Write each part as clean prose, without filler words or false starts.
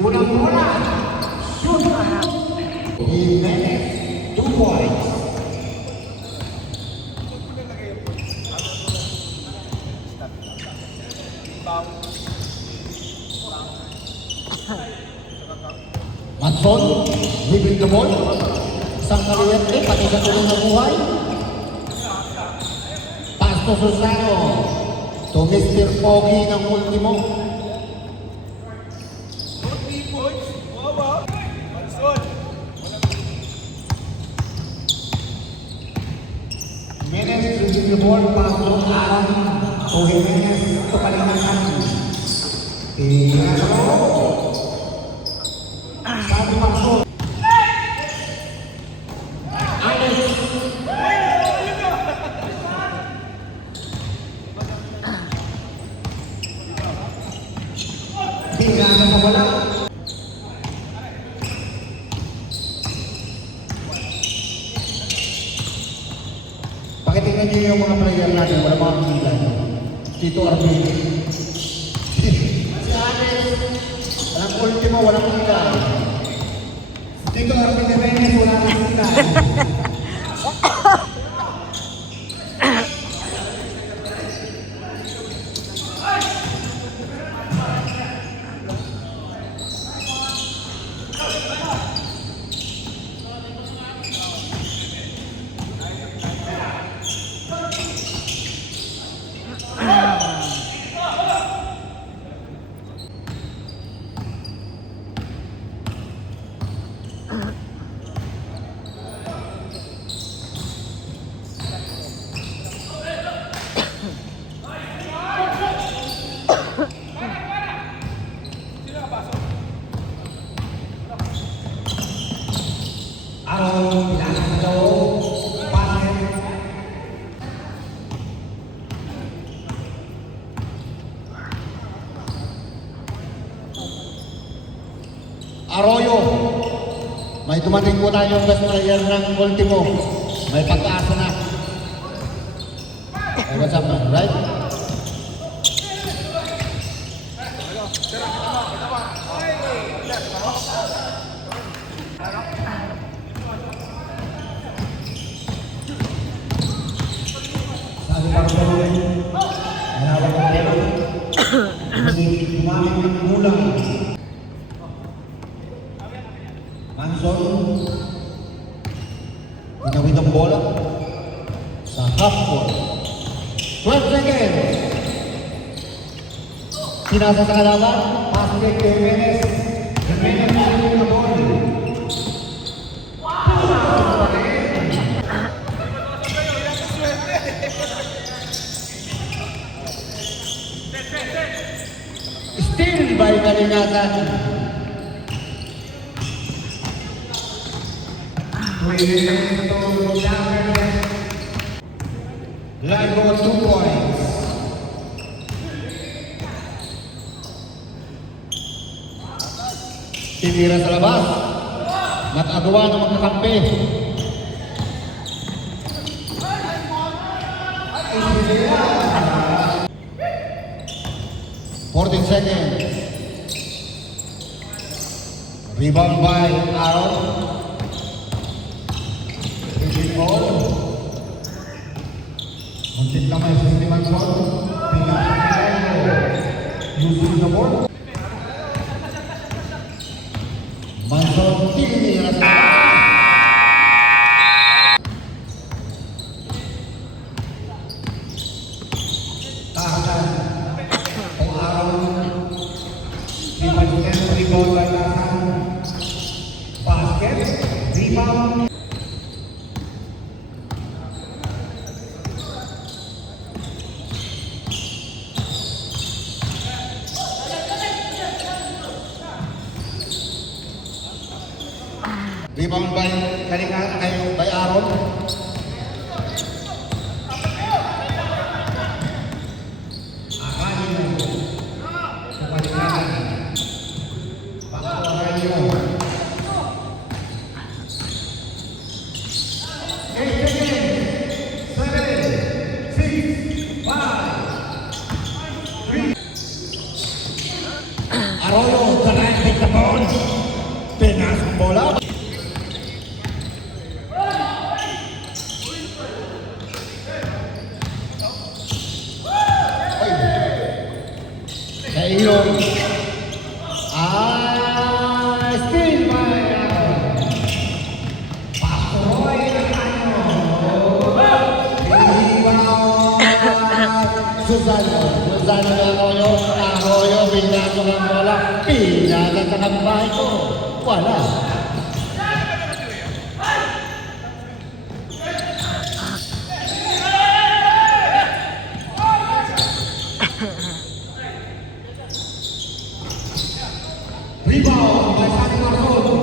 Unang bola. Shoot. Jimenez. 2 points. Matson. Living the ball. Isang kaliwete. Pati sa tulong ng buhay. Pass to Susano. To Mr. Pogi ng ultimo. Jimenez receiving the ball, pass to Alan. To Jimenez, to Kalinasan. Tingnan mo. Sabi Maxon. Alex. Tingnan mo wala. Pakitingnan niyo yung mga player natin, wala mga kilay. Tito Arvin. Si Alex, walang ultimo, walang kilay. Tito Arvin de Venez, wala nang kilay. Ang bilangan daw, basket. Arroyo. May dumating po tayong best player ng ultimo. May pag-asa na. Hey, what's up man, right? Sabi pa rin manawag ang pera. Kasi gumamit ng kulang. Manson. Pinawid ang bola. Sa half court. 12 seconds. Sinasa sa kalaban. Pass kick to Jimenez. Jimenez pinawid ang bola. Still by Kalinasan. Lago 2 points. Tinira sa labas. Nakagawa ng magkakampi. 14 seconds. Rebound by Aaron. Rebound ball. Muntik lang may siniman ball. Using the ball. Manson tinira sa tahanan. Kung Aaron Rebound by Aaron. Basket. Rebound. Rebound by by Aaron. Akanyo. Sa Kalinasan. Pakawaranyo. 8 seconds. 7, 6, 5, 3. Arroyo, tonight take the ball. Kailong. Still by Pastoroy Nakanyo. Susano na Arroyo, pinato ng bola, pinagat sa kabahay ko. Wala. Rebound by San Marcos.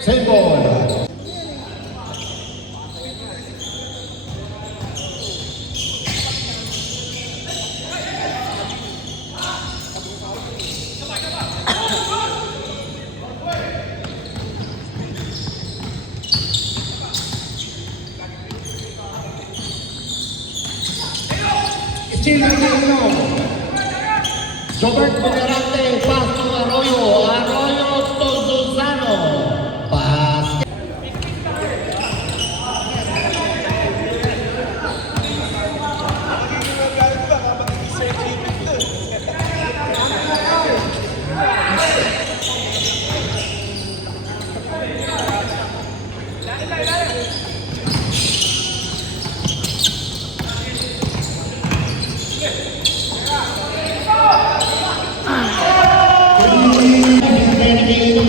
Same ball. Still Aquino. Jobert Bumerante, pass to Arroyo. Arroyo to Susano. Pass.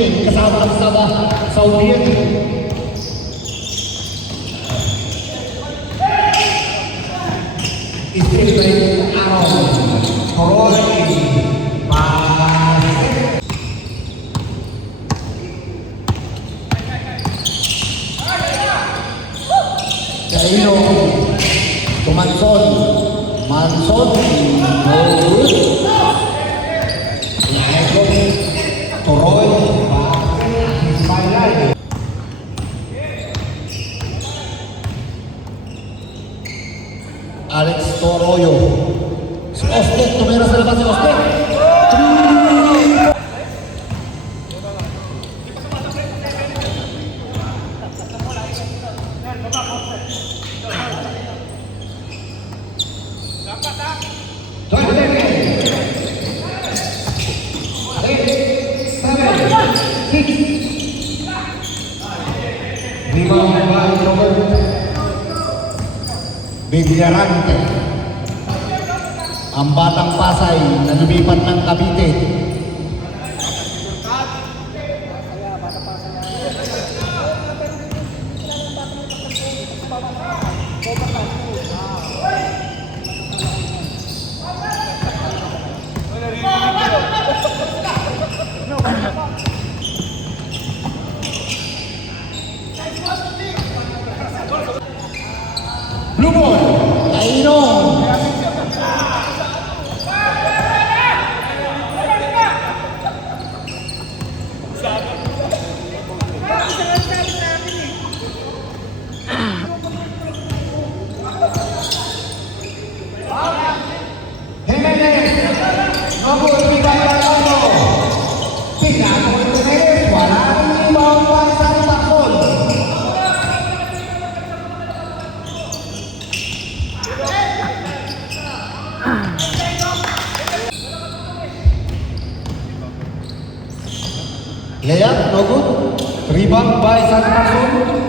Kasama-kasama Saudian. Still by Aaron. Toroy. Kaino. Tumanson. Manson. No good. Toroy. Alex Toroyo. Si Ostek, tumira sa labas si Ostek. Bigliarante. Ang Batang Pasay na lumipat ng Cavite. Blue ball. Kaino. Layup, no good. Rebound by San Marcos.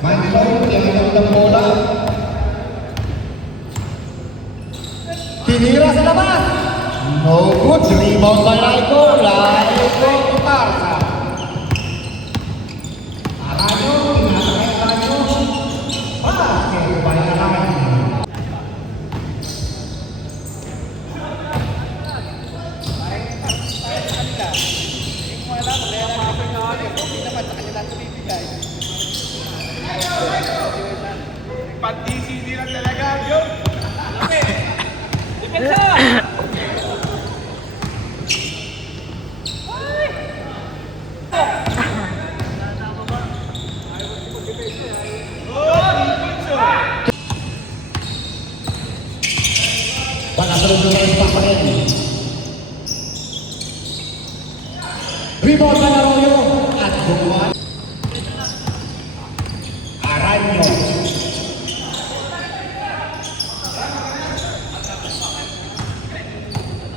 Manson, tinatawag ng bola. Tinira sa labas. No good. Rebound by Laiko. Laiko to Tarsa. Arayo, tinatawag Arayo. Basket by Arayo. Pag-DC lang talaga yun. Depensa! respa pa rin. Rebound ng Arroyo at gumawa. Aranyo.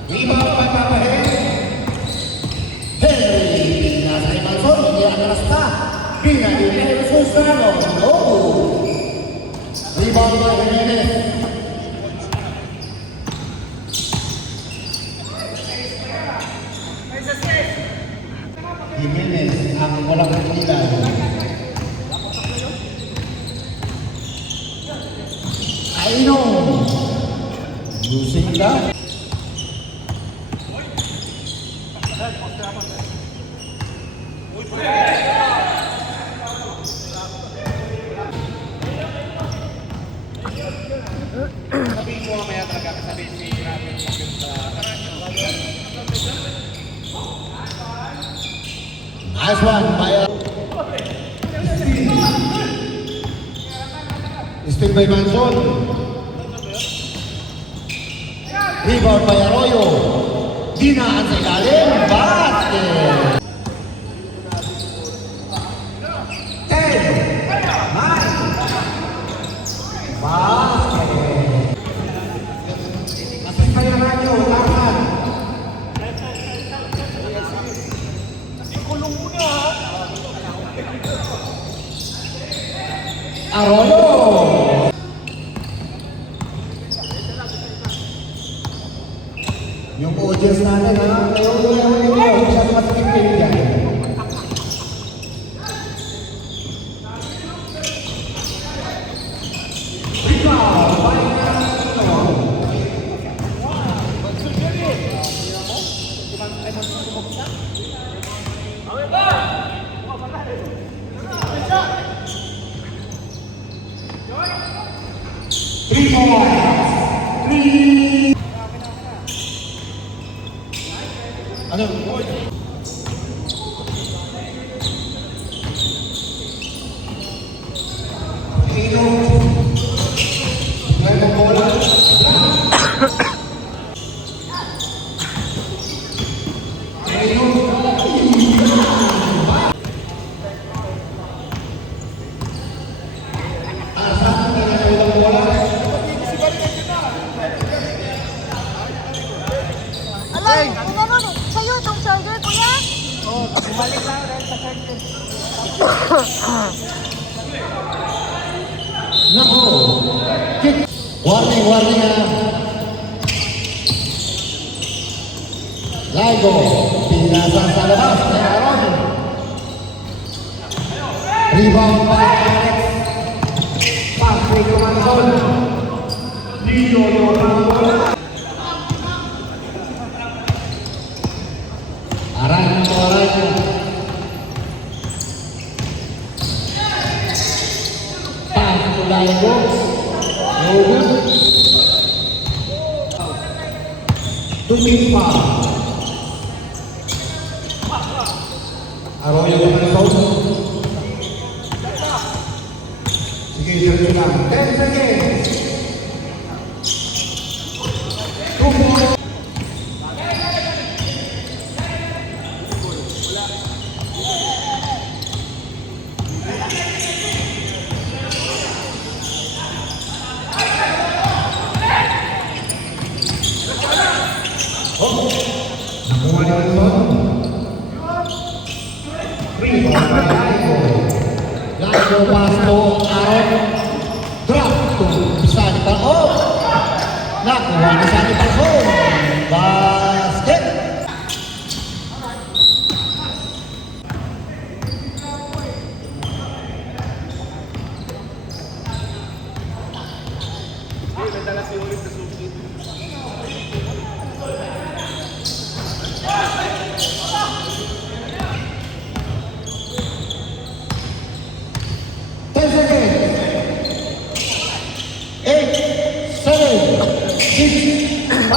Rebound pagpapahin. Henry, nasa Imanson, hindi atras pa. Pinagigay ng Susano. No. Rebound by Jimenez. Jimenez ang walang kailan. Ainong. Losing ka. Sabihin mo mamaya talaga, sabihin si natin sa Nice one by Still by Manson. Rebound by Arroyo. Dinaan sa ilalim. Basket. 10. 9. Basket. Assist by Arroyo. Laman. Arroyo. Yung audience natin, ha? Hindi siya masikipin dyan. Ikaw, balik na ito. Three points. Three. Ano? Alay, ano nun eh? Sa'yo itong charger, kuya? bumalik lang rin sa circle. Nako. Kick. Warning, warning ha. Laigo. Pinasa sa labas. Kaya Aaron. Rebound by Alex. Patrick Manson. Leo Manson. Aranyo, Aranyo. Pass to Laigo. No good. Tumipa. Arroyo Manson. Sige, diretso lang. 10 seconds. Tumo. Nakuha ni Manson. Rebound by Laigo. Laigo pass to Aaron. Drop to Sani Palhon. Nakuha ni Sani Palhon. Basket. May dala si ulit na suki. Eight, 7, 6, 5,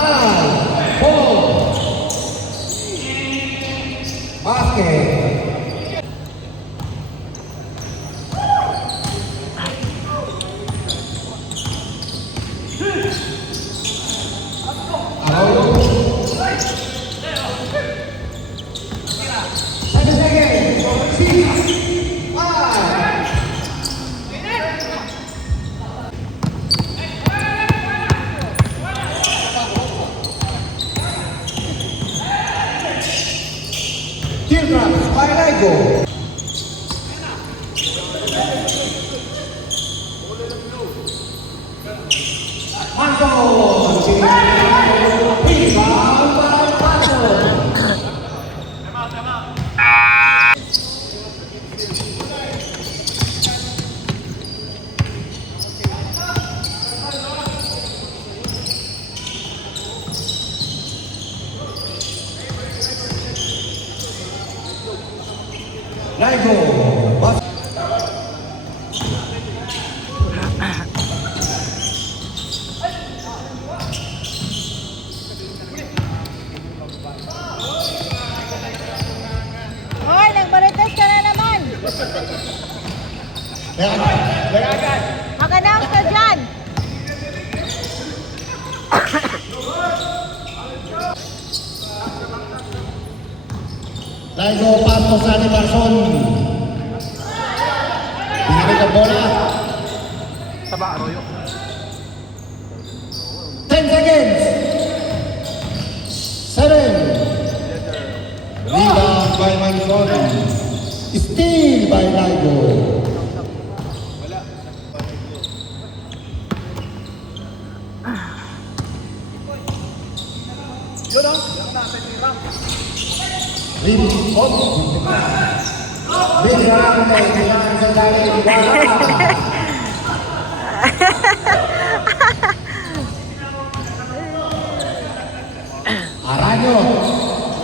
Laigo. Bas. Hoy, nagbarites ka na naman. Yan. Mag-announce ka dyan. Laigo Pastos Ani Barson. Pinalik ang bola. Taba, Arroyo. 10 seconds. 7. Rebound by Manson. Steal by Laigo. Aranyo,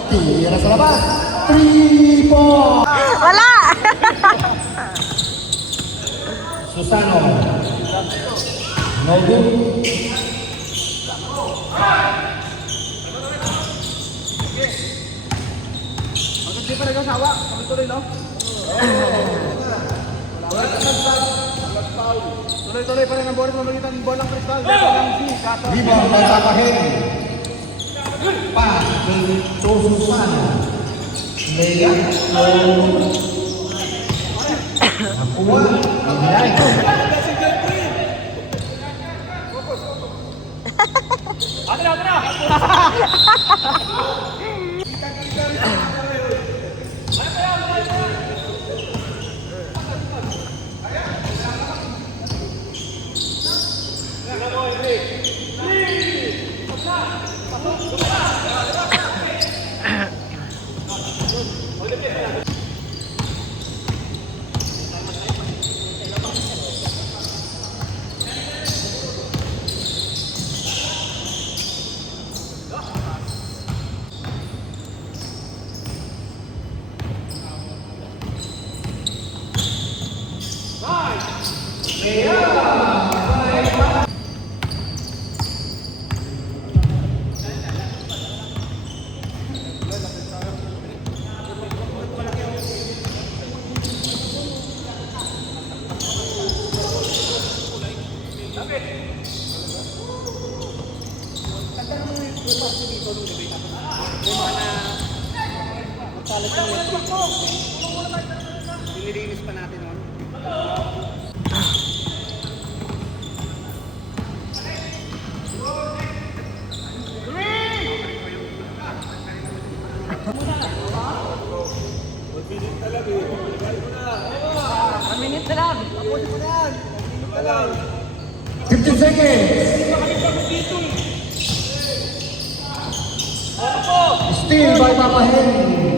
tira sa labas. 3 points. Wala. Susano. No good. Hanggang di pa nagsasawa. Tuloy-tuloy, no? Tuloy-tuloy pa rin ang bola. Mamagitan ng bolang kristal. Rebound by Papahen. Pass to Susano. Leia. Nakuha. Laigo. Nililinis pa natin, no? One minute na lang. 15 seconds. Steal by Papahen.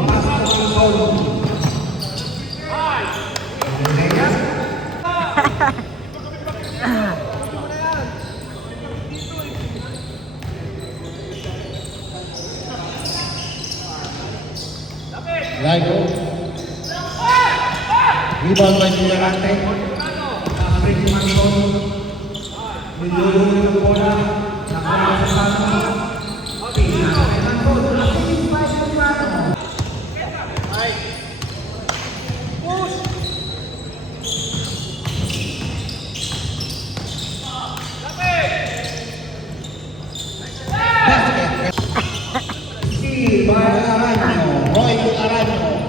Pass to Manson. Laigo. Rebound by Villarante. Pass to Manson. Nilulungan ng bola. Nakuha sa sana. Roy Aranyo.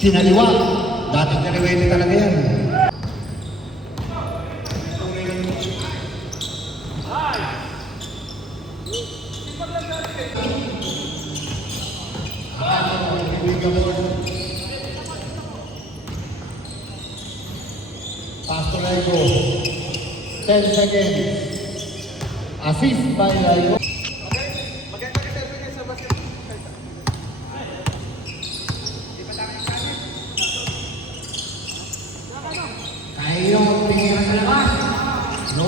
Kinaliwa. Dating kaliwete talaga yan. Pass to Laigo. 10 seconds. Assist by Laigo. Kayo, tingin sa labas. No.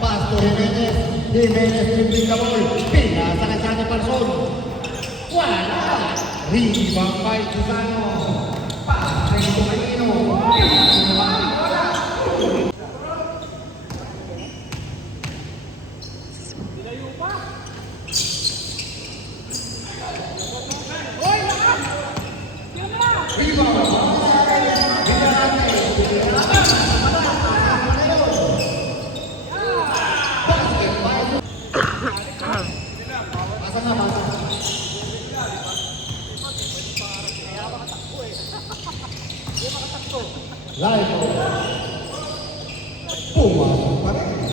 Pass to Jimenez. Jimenez dribbling the ball. Pinasa kay Sano Parson. Wala. Rebound by Susano. Pase ito kay Ino. Live. Pumasok pa rin.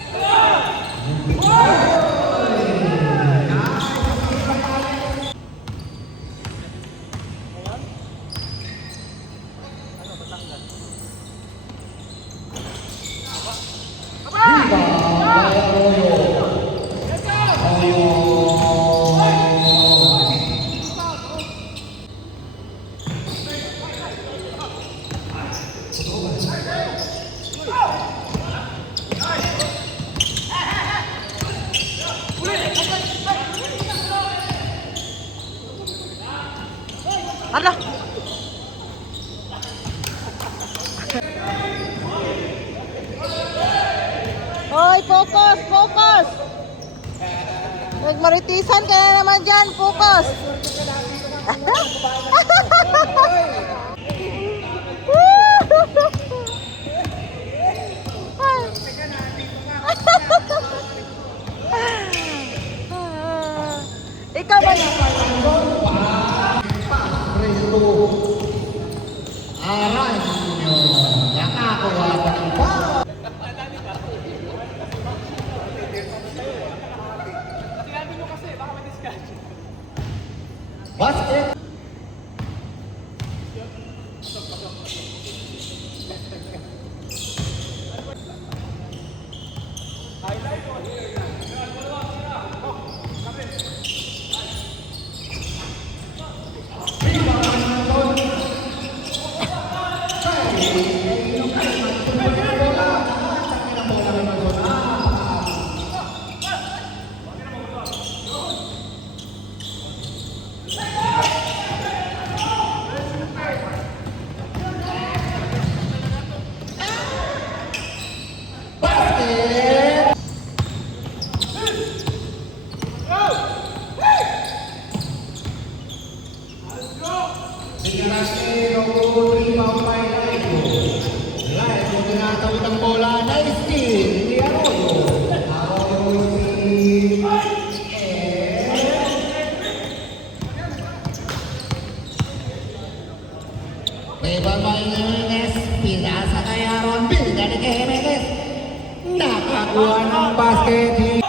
Ano? Hoy, focus, focus. Nagmaritisan ka na naman dyan, focus. Ikaw ba na? Presto. Aray ninyo. Nakakuha pa ng pa. Basket. Tinatawid ang bola na steal ni Arroyo. Arroyo si Beba may Jimenez. Pinasa kay Aaron. Binigay ni Jimenez. Nakakuha ng basket.